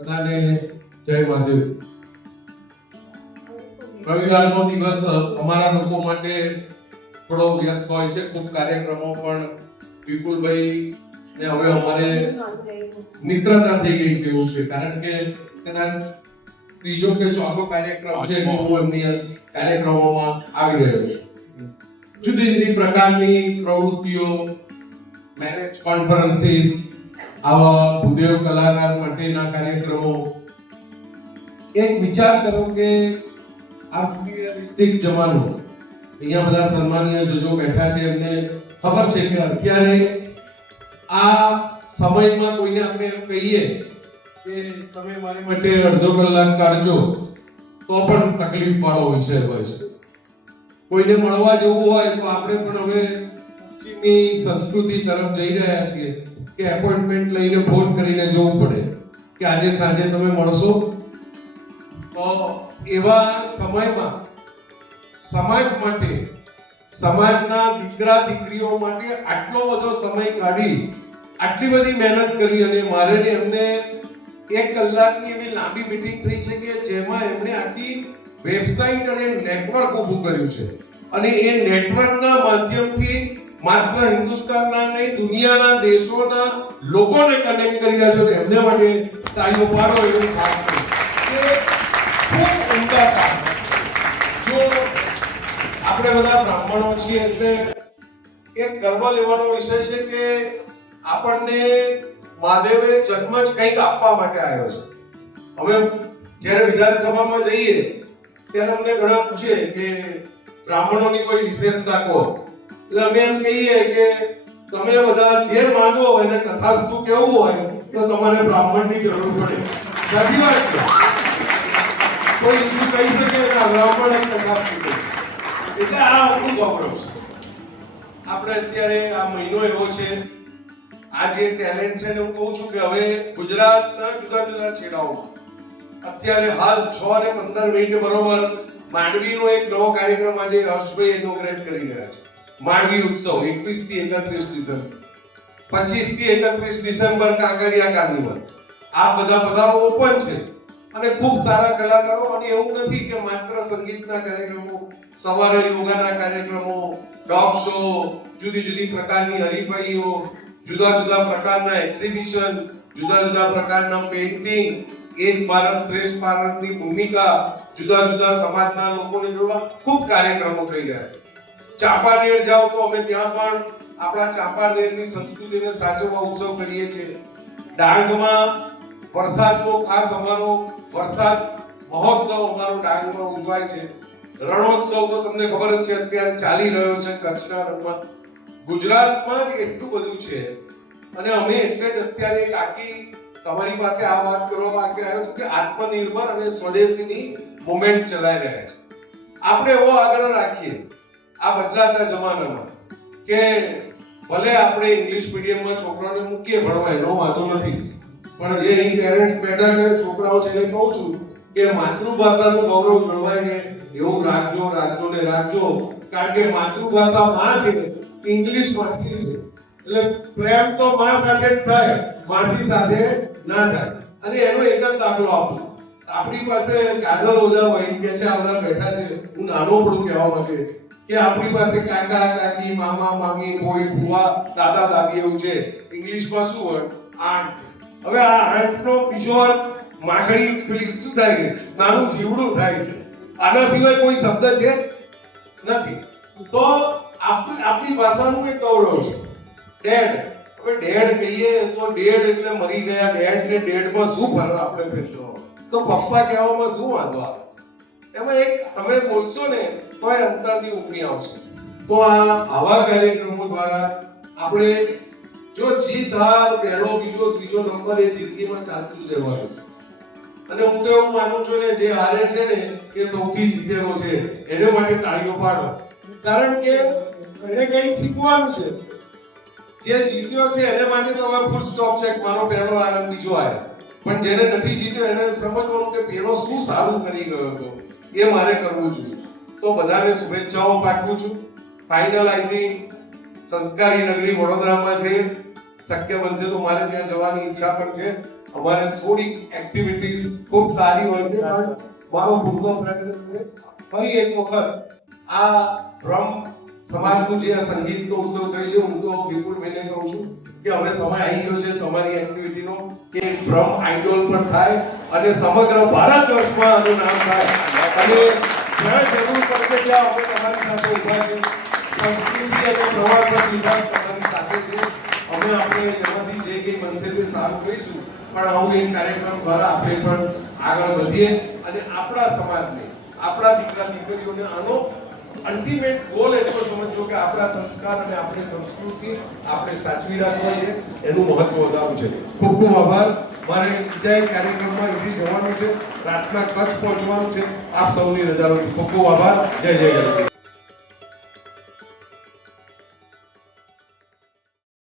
બધાને જય મહાદેવ. રવિવારનો દિવસ અમારા લોકો માટે થોડો વ્યસ્ત હોય છે. ખૂબ કાર્યક્રમો પણ વિપુલભાઈ ને હવે અમારે મિત્રતા થઈ ગઈ છે એવું છે. કારણ કે કદાચ ત્રીજો કે ચોથો કાર્યક્રમ છે હું એમની કાર્યક્રમોમાં આવી રહ્યો છું. જુદી જુદી પ્રકારની પ્રવૃત્તિઓ મેરેજ કોન્ફરન્સીસ આવા ભૂદેવ કલાકાર માટેના કાર્યક્રમો. એક વિચાર કરો કે આ જમાનો અહીંયા બધા સન્માનીય જજો બેઠા છે, એમને ખબર છે કે અત્યારે આ સમયમાં કોઈને આપણે એમ કહીએ કે તમે મારી માટે અડધો કલાક કાઢજો, તો પણ તકલીફ વાળો વિષય હોય છે. કોઈને મળવા જવું હોય તો આપણે પણ હવે પશ્ચિમી સંસ્કૃતિ તરફ જઈ રહ્યા છીએ. કે એપોઇન્ટમેન્ટ લઈને ફોન કરીને જવું પડે. કે આજે સાંજે તમે મળશો? તો એવા સમયમાં સમાજ માટે, સમાજના દીકરા દીકરીઓ માટે આટલો બધો સમય કાઢી, આટલી બધી મહેનત કરી અને મારે એમને એક કલાકની એવી લાંબી મીટિંગ થઈ છે કે જેમાં એમણે આખી વેબસાઇટ અને નેટવર્ક ઊભું કર્યું છે. અને એ નેટવર્કના માધ્યમથી માત્ર હિન્દુસ્તાનના નહીં, દુનિયાના દેશોના લોકોને કનેક્ટ કરી રહ્યા છો એમને માટે તાળીઓ પાડો એવું ખાસ ખૂબ ઉમદા કામ જો આપણે બધા બ્રાહ્મણો છીએ, એટલે એક ગર્વ લેવાનો વિષય છે કે આપણને મહાદેવે જન્મ જ કંઈક આપવા માટે આવ્યો છે. હવે જ્યારે વિધાનસભામાં જઈએ, ત્યારે અમને ઘણા પૂછે કે બ્રાહ્મણોની કોઈ વિશેષતા કહો. એટલે અમે એમ કહીએ કે તમે બધા જે માંગો એને કથાસ્તુ કેવું હોય, તો તમારે બ્રાહ્મણની જરૂર પડે. સાચી વાત? કોઈ બીજું કહી શકે કે બ્રાહ્મણ એક કથાસ્તુ. એટલે આ આપણું ગૌરવ છે. આપણે અત્યારે આ મહિનો એવો છે. આ જે ટેલેન્ટ છે ને હું કહું છું કે હવે ગુજરાતના જુદા જુદા છેડાઓમાં. અત્યારે હાલ છ ને પંદર મિનિટ બરોબર માંડવીનો એક નવો કાર્યક્રમ આજે હર્ષભાઈ ઇનોગ્રેટ કરી રહ્યા છે. માંડવી ઉત્સવ એકવીસથી એકત્રીસ ડિસેમ્બર. પચીસથી એકત્રીસ ડિસેમ્બર કાંકરિયા કાર્નિવલ. આ બધા બધા ઓપન છે. અને ખૂબ સારા કલાકારો, અને એવું નથી કે માત્ર સંગીતના કાર્યક્રમો, સવારે યોગાના કાર્યક્રમો, ડોગ શો, જુદી જુદી પ્રકારની હરીફાઈઓ, જુદા જુદા પ્રકારના એક્ઝિબિશન જુદા જુદા પ્રકારના પેઇન્ટિંગ એક ભારત શ્રેષ્ઠ ભારતની ભૂમિકા જુદા જુદા સમાજના લોકોને જોડવા ખૂબ કાર્યક્રમો થઈ રહ્યા છે. ચાંપાનેર જાઓ તો અમે ત્યાં પણ આપણા ચાંપાનેરની સંસ્કૃતિને સાચવવા ઉત્સવ કરીએ છીએ. ડાંગમાં વરસાદનો ખાસ અમારો વરસાદ મહોત્સવ અમારો ડાંગમાં ઉજવાય છે. રણોત્સવ તો તમને ખબર જ છે, અત્યારે ચાલી રહ્યો છે કચ્છના રણમાં. ગુજરાતમાં જ એટલું બધું છે. અને અમે એટલે જ અત્યારે એક આખી તમારી પાસે આ વાત કરવા માટે આવ્યો છું કે આત્મનિર્ભર અને સ્વદેશીની મુવમેન્ટ ચલાવી રહ્યા છે. આપણે એવો આગ્રહ રાખીએ આ બદલાતા જમાનામાં કે ભલે આપણે ઇંગ્લિશ મીડિયમમાં છોકરાઓને મૂકીએ ભણવા એનો વાંધો નથી. પણ જે અહીં પેરેન્ટ્સ બેઠા છે, છોકરાઓ છે, એને કહું છું કે માતૃભાષાનું ગૌરવ જળવાય ને એવું રાખજો રાખજો ને રાખજો. કારણ કે માતૃભાષા માં છે ઇંગ્લિશ માસી છે. એટલે પ્રેમ તો માં સાથે જ થાય માસી સાથે ના થાય. અને એનો એક જ દાખલો આપો. આપણી પાસે કાજલ ઓઝા વહી કે છે, આ બધા બેઠા છે. હું નાનો પડું કહેવા માટે કે આપણી પાસે કાકા, કાકી, મામા, મામી કોઈ ભુવા, દાદા, દાદી એવું છે. ઇંગ્લિશમાં શું હોય? આંટ હવે આ આંટ બીજો અર્થ માગણી પેલી શું થાય છે નાનું જીવડું થાય છે. આના સિવાય કોઈ શબ્દ છે? નથી. તો આપણી ભાષાનું એક ગૌરવ છે. ડેડ. હવે ડેડ કહીએ તો ડેડ એટલે મરી ગયા. ડેડ ને ડેડમાં શું ફરક આપણે ફેરતો તો પપ્પા કહેવામાં શું વાંધો આવે? એમાં એક તમે બોલશો ને, તો એ અંતરથી ઉપરી આવશે. તો આ આવા કાર્યક્રમો દ્વારા આપણે જો જીત હાર પહેલો, બીજો, ત્રીજો નંબર એ જિંદગીમાં ચાલતું જ રહેવાનું. અને હું તો એવું માનું છું ને, જે હારે છે ને, એ સૌથી જીતેલો છે. એને માટે તાળીઓ પાડો. કારણ કે એને કંઈ શીખવાનું છે. જે જીત્યો છે, એને માટે તો હવે ફૂલ સ્ટોપ છે મારો પહેલો આવ્યો બીજો આવ્યો પણ જેને નથી જીત્યો, એને સમજવાનું કે પેલો શું સારું કરી ગયો હતો. એ મારે કરવું જોઈએ તો બધાને શુભેચ્છાઓ પાઠવું છું. ફાઇનલ આઈ થિંક સંસ્કારી નગરી વડોદરામાં છે. શક્ય બનશે તો મારે ત્યાં જવાની ઈચ્છા પણ છે. અમારે થોડી એક્ટિવિટીઝ ખૂબ સારી હોય છે. મારો પૂરતો પ્રયત્ન છે. ફરી એક વખત આ બ્રહ્મ સમાજનું જે સંગીતનો ઉત્સવ થઈ ગયો, હું તો વિપુલભાઈને કહું છું કે હવે સમય આવી ગયો છે તમારી એક્ટિવિટીનો કે બ્રહ્મ આઈડોલ પણ થાય અને સમગ્ર ભારત વર્ષમાં આનું નામ થાય. પણ આવું એક કાર્યક્રમ દ્વારા આપણે પણ આગળ વધીએ અને આપણા સમાજને, આપણા દીકરા દીકરીઓને આનો અલ્ટિમેટ ગોલ એટલો સમજજો કે આપણા સંસ્કાર અને આપણી સંસ્કૃતિ આપણે સાચવી રાખવા છે. એનું મહત્વ વધારવું છે. ખૂબ ખૂબ આભાર. મારે બીજા એક કાર્યક્રમમાં અહીંથી જવાનું છે. પ્રાર્થના કચ્છ પહોંચવાનું છે. આપ સૌની રજાઓ. ખૂબ ખૂબ આભાર. જય જય ગણપતિ.